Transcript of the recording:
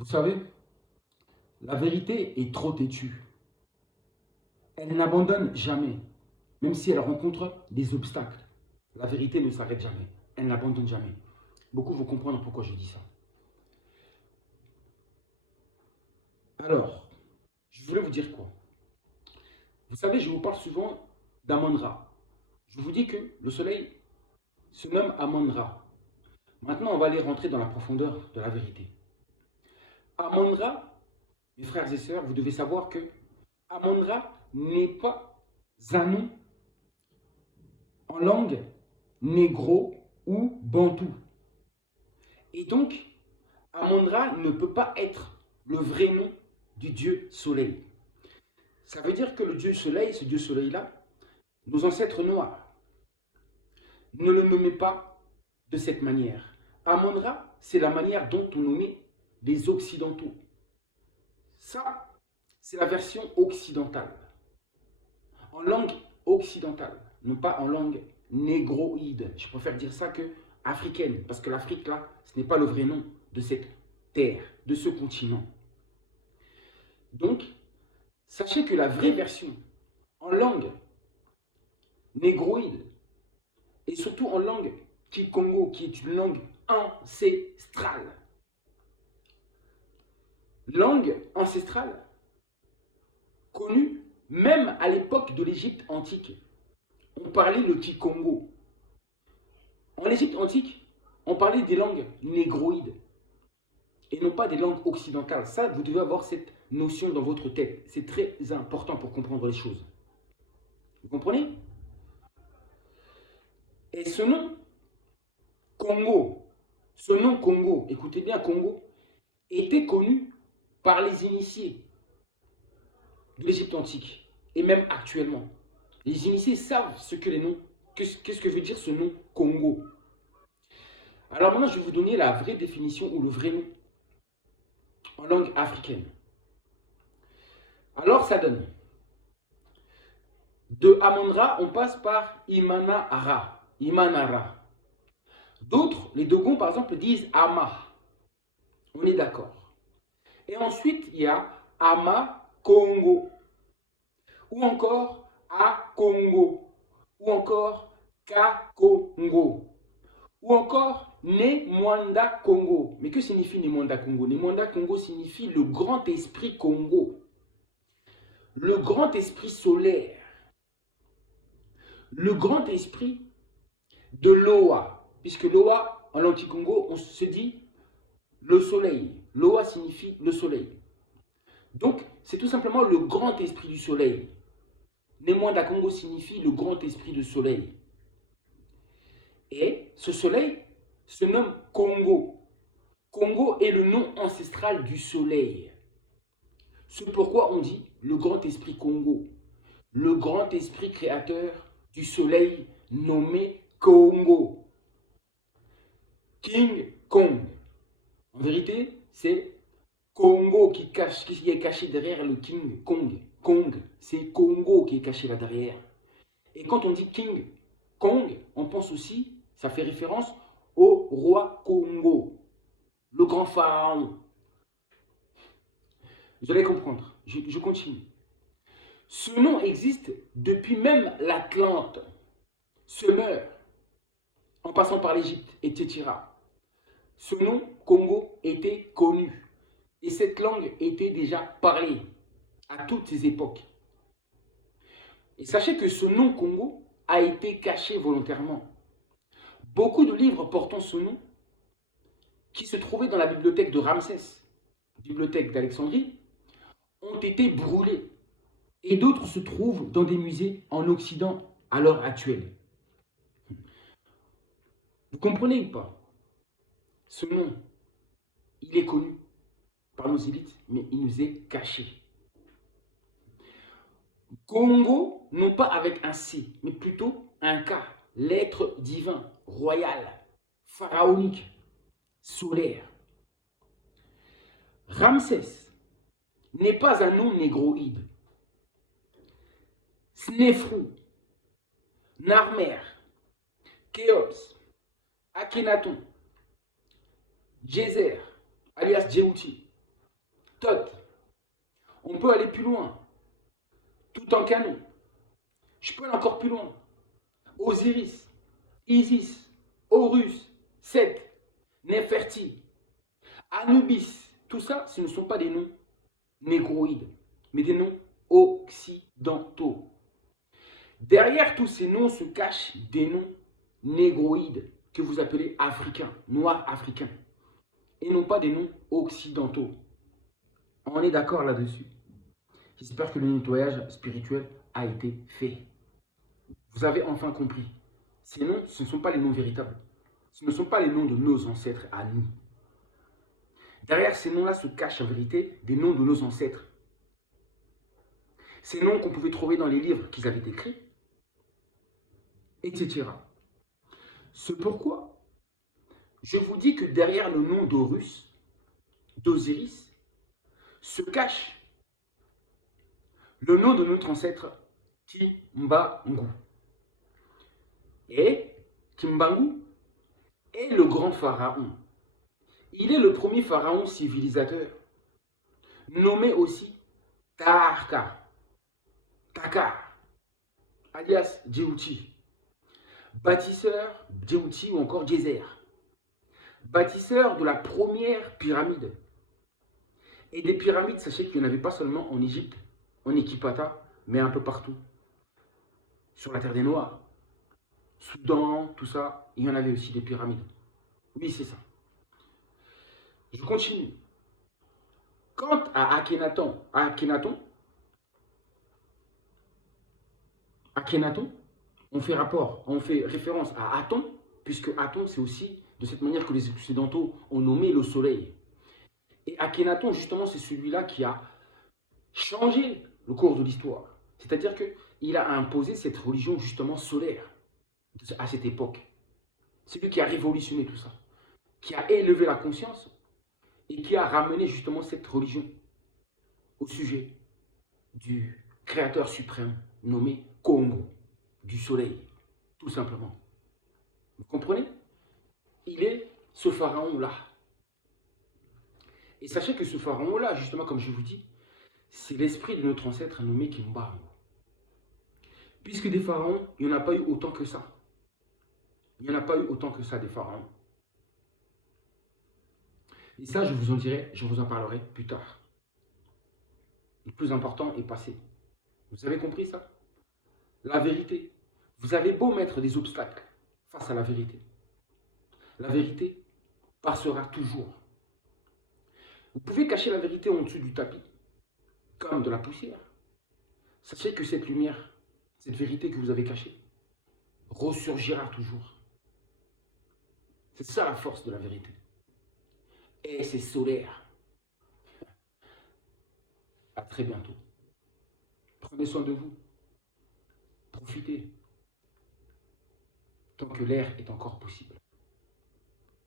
Vous savez, la vérité est trop têtue. Elle n'abandonne jamais, même si elle rencontre des obstacles. La vérité ne s'arrête jamais. Elle n'abandonne jamais. Beaucoup vont comprendre pourquoi je dis ça. Alors, je voulais vous dire quoi? Vous savez, je vous parle souvent d'Amon-Ra. Je vous dis que le soleil se nomme Amon-Ra. Maintenant, on va aller rentrer dans la profondeur de la vérité. Amon-Ra, mes frères et sœurs, vous devez savoir que Amon-Ra n'est pas un nom en langue négro ou bantou. Et donc, Amon-Ra ne peut pas être le vrai nom du dieu soleil. Ça veut dire que le dieu soleil, ce dieu soleil-là, nos ancêtres noirs, ne le nommaient pas de cette manière. Amon-Ra, c'est la manière dont on nommait les occidentaux. Ça, c'est la version occidentale. En langue occidentale, non pas en langue négroïde. Je préfère dire ça que africaine, parce que l'Afrique, là, ce n'est pas le vrai nom de cette terre, de ce continent. Donc, sachez que la vraie version en langue négroïde, et surtout en langue kikongo, qui est une langue ancestrale. Langue ancestrale connue même à l'époque de l'Égypte antique. On parlait le kikongo. En Égypte antique, on parlait des langues négroïdes et non pas des langues occidentales. Ça, vous devez avoir cette notion dans votre tête. C'est très important pour comprendre les choses. Vous comprenez? Et ce nom, Congo, écoutez bien Congo, était connu par les initiés de l'Égypte antique et même actuellement. Les initiés savent ce que les noms, qu'est-ce que veut dire ce nom Congo. Alors maintenant, je vais vous donner la vraie définition ou le vrai nom en langue africaine. Alors ça donne. De Amon-Ra, on passe par Imanara. Imanara. D'autres, les Dogons par exemple, disent Ama. On est d'accord. Et ensuite, il y a Ama Congo. Ou encore A Congo. Ou encore Ka Congo. Ou encore Ne Mwanda Congo. Mais que signifie Ne Mwanda Congo? Ne Mwanda Congo signifie le grand esprit Congo. Le grand esprit solaire. Le grand esprit de Loa. Puisque Loa, en l'anti-Congo, on se dit le soleil. Loa signifie le soleil. Donc, c'est tout simplement le grand esprit du soleil. Nemwanda Congo signifie le grand esprit du soleil. Et ce soleil se nomme Congo. Congo est le nom ancestral du soleil. C'est pourquoi on dit le grand esprit Congo. Le grand esprit créateur du soleil nommé Congo. King Kong. En vérité, c'est Congo qui est caché derrière le King Kong. Kong, c'est Congo qui est caché là derrière. Et quand on dit King Kong, on pense aussi, ça fait référence au roi Congo, le grand pharaon. Vous allez comprendre, je continue. Ce nom existe depuis même l'Atlante, Sumer, en passant par l'Égypte, etc. Ce nom, Congo, était connu. Et cette langue était déjà parlée à toutes ces époques. Et sachez que ce nom Congo a été caché volontairement. Beaucoup de livres portant ce nom, qui se trouvaient dans la bibliothèque de Ramsès, bibliothèque d'Alexandrie, ont été brûlés. Et d'autres se trouvent dans des musées en Occident à l'heure actuelle. Vous comprenez ou pas? Ce nom, il est connu par nos élites, mais il nous est caché. Congo, non pas avec un C, mais plutôt un K, l'être divin, royal, pharaonique, solaire. Ramsès n'est pas un nom négroïde. Snéfrou, Narmer, Khéops, Akhenaton, Djeser, alias Djéouti, Thoth. On peut aller plus loin. Toutankhamon. Je peux aller encore plus loin. Osiris, Isis, Horus, Seth, Neferti, Anubis. Tout ça, ce ne sont pas des noms négroïdes, mais des noms occidentaux. Derrière tous ces noms se cachent des noms négroïdes que vous appelez africains, noirs africains, et non pas des noms occidentaux. On est d'accord là-dessus. J'espère que le nettoyage spirituel a été fait. Vous avez enfin compris. Ces noms, ce ne sont pas les noms véritables. Ce ne sont pas les noms de nos ancêtres à nous. Derrière ces noms-là se cachent en vérité des noms de nos ancêtres. Ces noms qu'on pouvait trouver dans les livres qu'ils avaient écrits, etc. C'est pourquoi je vous dis que derrière le nom d'Horus, d'Osiris, se cache le nom de notre ancêtre Kimbangu. Et Kimbangu est le grand pharaon. Il est le premier pharaon civilisateur, nommé aussi Takar, alias Djéouti, bâtisseur Djéouti ou encore Djéser, bâtisseur de la première pyramide. Et des pyramides, sachez qu'il n'y en avait pas seulement en Égypte, en Équipata, mais un peu partout, sur la terre des Noirs. Soudan, tout ça, il y en avait aussi des pyramides. Oui, c'est ça. Je continue. Quant à Akhenaton, on fait référence à Aton, puisque Aton, c'est aussi de cette manière que les Occidentaux ont nommé le soleil. Et Akhenaton, justement, c'est celui-là qui a changé le cours de l'histoire. C'est-à-dire qu'il a imposé cette religion, justement, solaire à cette époque. C'est lui qui a révolutionné tout ça, qui a élevé la conscience et qui a ramené justement cette religion au sujet du créateur suprême nommé Kongo, du soleil, tout simplement. Vous comprenez? Il est ce pharaon-là. Et sachez que ce pharaon-là, justement, comme je vous dis, c'est l'esprit de notre ancêtre nommé Kimbangu. Puisque des pharaons, il n'y en a pas eu autant que ça. Il n'y en a pas eu autant que ça des pharaons. Et ça, je vous en parlerai plus tard. Le plus important est passé. Vous avez compris ça? La vérité. Vous avez beau mettre des obstacles face à la vérité passera toujours. Vous pouvez cacher la vérité en dessous du tapis, comme de la poussière. Sachez que cette lumière, cette vérité que vous avez cachée, ressurgira toujours. C'est ça la force de la vérité. Et c'est solaire. À très bientôt. Prenez soin de vous. Profitez. Tant que l'air est encore possible.